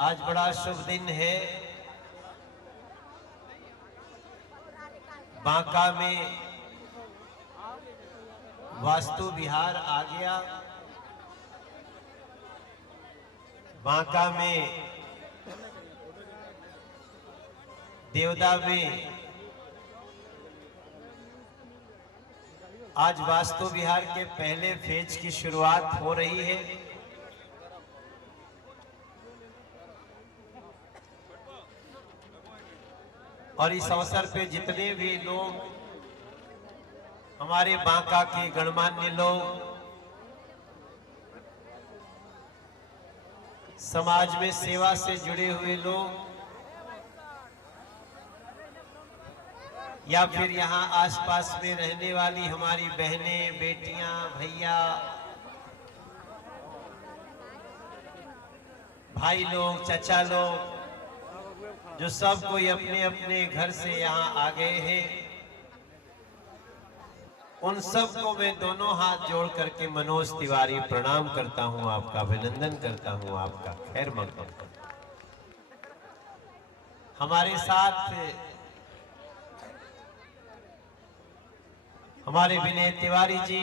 आज बड़ा शुभ दिन है। बांका में वास्तु विहार आ गया। बांका में देवदा में आज वास्तु विहार के पहले फेज की शुरुआत हो रही है। और इस अवसर पे जितने भी लोग हमारे बांका के गणमान्य लोग, समाज में सेवा से जुड़े हुए लोग, या फिर यहाँ आसपास में रहने वाली हमारी बहनें, बेटियां, भैया, भाई लोग, चाचा लोग, जो सब कोई अपने अपने घर से यहाँ आ गए हैं, उन सब को मैं दोनों हाथ जोड़ करके मनोज तिवारी प्रणाम करता हूँ, आपका अभिनंदन करता हूँ, आपका खैर मकदम करता हूँ। हमारे साथ हमारे विनय तिवारी जी,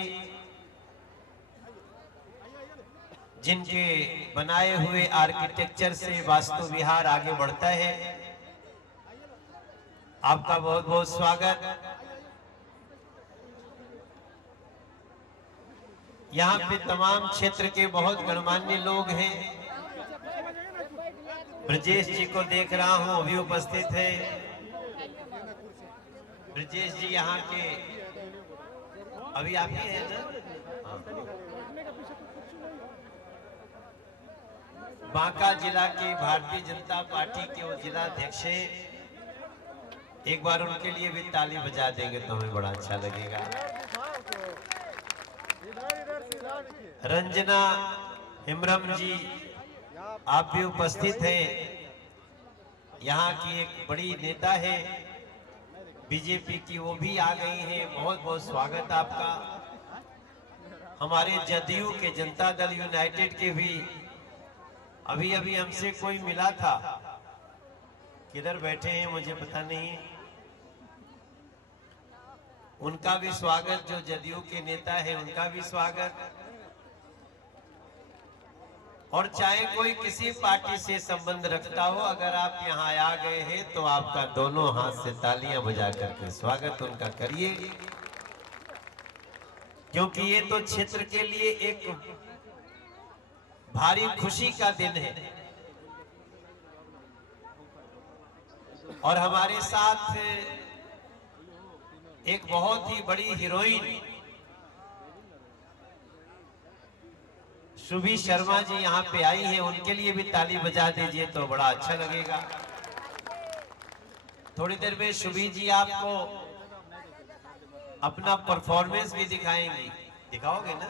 जिनके बनाए हुए आर्किटेक्चर से वास्तु विहार आगे बढ़ता है, आपका बहुत बहुत स्वागत। यहाँ पे तमाम क्षेत्र के बहुत गणमान्य लोग हैं। ब्रजेश जी को देख रहा हूँ, अभी उपस्थित है। ब्रजेश जी यहाँ के अभी आप ही हैं ना? बांका जिला के भारतीय जनता पार्टी के वो जिला अध्यक्ष हैं। एक बार उनके लिए भी ताली बजा देंगे तो हमें बड़ा अच्छा लगेगा। रंजना हिमरम जी, आप भी उपस्थित हैं। यहाँ की एक बड़ी नेता है बीजेपी की, वो भी आ गई हैं। बहुत बहुत स्वागत आपका। हमारे जदयू के जनता दल यूनाइटेड के भी अभी अभी हमसे कोई मिला था, किधर बैठे हैं मुझे पता नहीं, उनका भी स्वागत। जो जदयू के नेता है उनका भी स्वागत। और चाहे कोई किसी पार्टी से संबंध रखता हो, अगर आप यहाँ आ गए हैं तो आपका दोनों हाथ से तालियां बजा करके स्वागत उनका करिए, क्योंकि ये तो क्षेत्र के लिए एक भारी खुशी का दिन है। और हमारे साथ एक बहुत ही बड़ी हीरोइन सुभी शर्मा जी यहाँ पे आई हैं, उनके लिए भी ताली बजा दीजिए तो बड़ा अच्छा लगेगा। थोड़ी देर में सुभी जी आपको अपना परफॉर्मेंस भी दिखाएंगी, दिखाओगे ना?